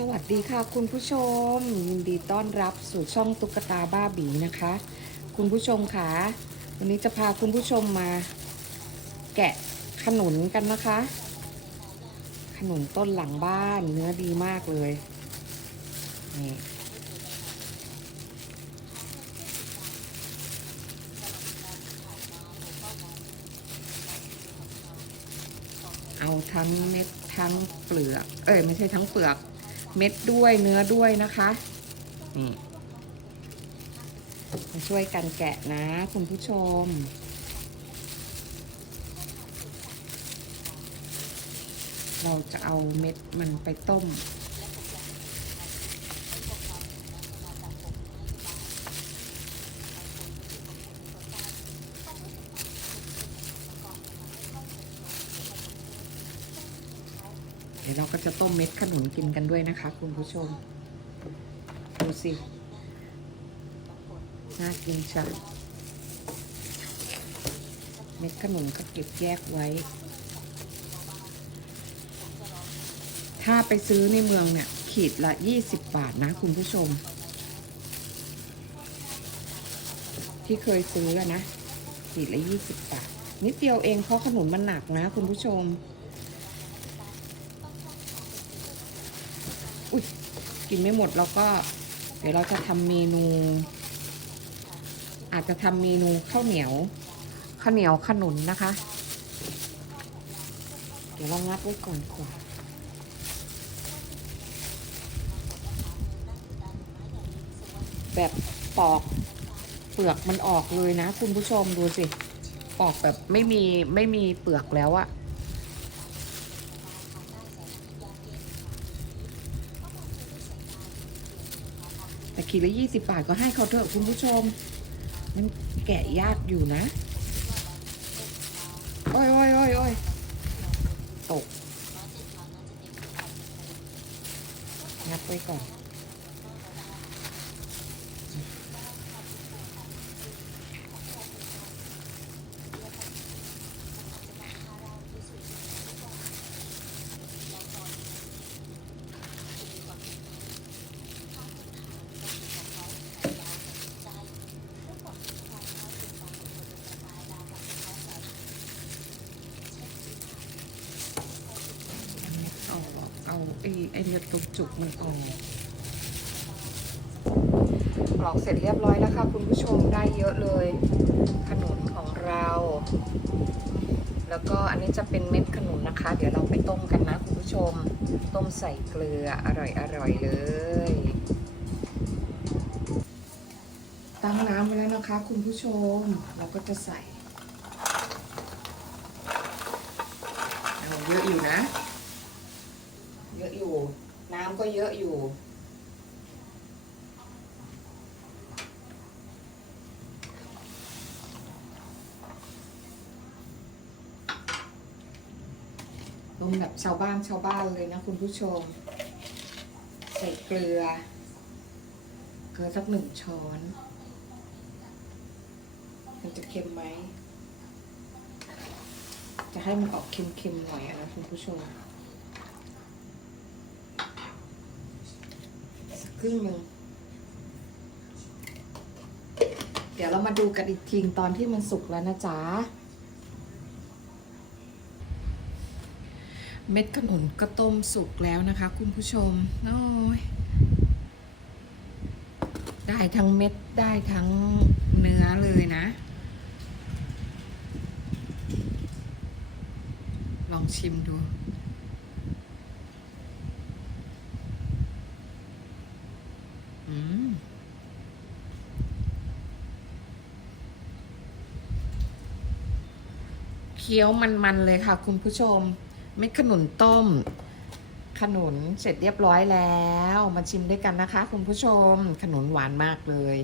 สวัสดีค่ะคุณผู้ชม ยินดีต้อนรับสู่ช่องตุ๊กตาบ้าบีนะคะ คุณผู้ชมค่ะวันนี้จะพาคุณผู้ชมมา แกะขนุนกันนะคะ ขนุนต้นหลังบ้านเนื้อดีมากเลยนี่เอาทั้งเม็ดทั้งเปลือก เอ้ยไม่ใช่ทั้งเปลือก เม็ดด้วยเนื้อด้วยนะคะนี่มาช่วยกันแกะนะ คุณผู้ชม เราจะเอาเม็ดมันไปต้ม เดี๋ยวเราก็จะต้มเม็ดขนุนกินกันด้วยนะคะ คุณผู้ชม ดูสิ น่ากินชัดเม็ดขนุนก็เก็บแยกไว้ ถ้าไปซื้อในเมืองเนี่ย ขีดละ 20 บาทนะ คุณผู้ชม ที่เคยซื้อนะ ขีดละ 20 บาท นิดเดียวเองเพราะขนุนมันหนักนะ คุณผู้ชม อุ้ยกินไม่หมดแล้วก็ เดี๋ยวเราจะทำเมนู อาจจะทำเมนูข้าวเหนียวข้าวเหนียวขนุนนะคะ เดี๋ยวเรางัดไว้ก่อนกว่าแบบปอกเปลือกมันออกเลยนะ คุณผู้ชมดูสิ ปอกแบบไม่มีไม่มีเปลือกแล้วอะ แต่ขีดละยี่สิบบาทก็ให้เขาเถอะคุณผู้ชม มันแกะยากอยู่นะ โอ้ยโอ้ยโอ้ยโอ้ยตกงัดไว้ก่อน เอา เอาไอ้ไอ้เนื้อตุกจุกมันออกปลอกเสร็จเรียบร้อยแล้วค่ะคุณผู้ชมได้เยอะเลย ขนุนของเรา แล้วก็อันนี้จะเป็นเม็ดขนุนนะคะ เดี๋ยวเราไปต้มกันนะคุณผู้ชม ต้มใส่เกลืออร่อยอร่อยเลย ตั้งน้ำไว้แล้วนะคะ คุณผู้ชมเราก็จะใส่เอาเยอะอยู่นะำก็เยอะอยู่ ลงแบบชาวบ้านชาวบ้านเลยนะคุณผู้ชม ใส่เกลือ เกลือสักหนึ่งช้อน มันจะเค็มไหม จะให้มันออกเค็มๆหน่อยนะคุณผู้ชม สักค รึ่งหนึ่งเดี๋ยวเรามาดูกันอีกทีตอนที่มันสุกแล้วนะจ๊ะ เม็ดขนุนก็ต้มสุกแล้วนะคะ คุณผู้ชมโอ้ยได้ทั้งเม็ดได้ทั้งเนื้อเลยนะ ลองชิมดู อืม เคี้ยวมันๆเลยค่ะ คุณผู้ชมเม็ดขนุนต้ม ขนุนเสร็จเรียบร้อยแล้ว มาชิมด้วยกันนะคะ คุณผู้ชม ขนุนหวานมากเลย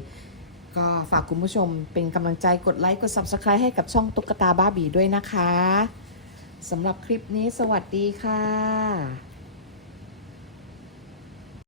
ก็ฝากคุณผู้ชมเป็นกำลังใจกดไลค์กด Subscribe ให้กับช่องตุ๊กตาบ้าบีด้วยนะคะสำหรับคลิปนี้สวัสดีค่ะ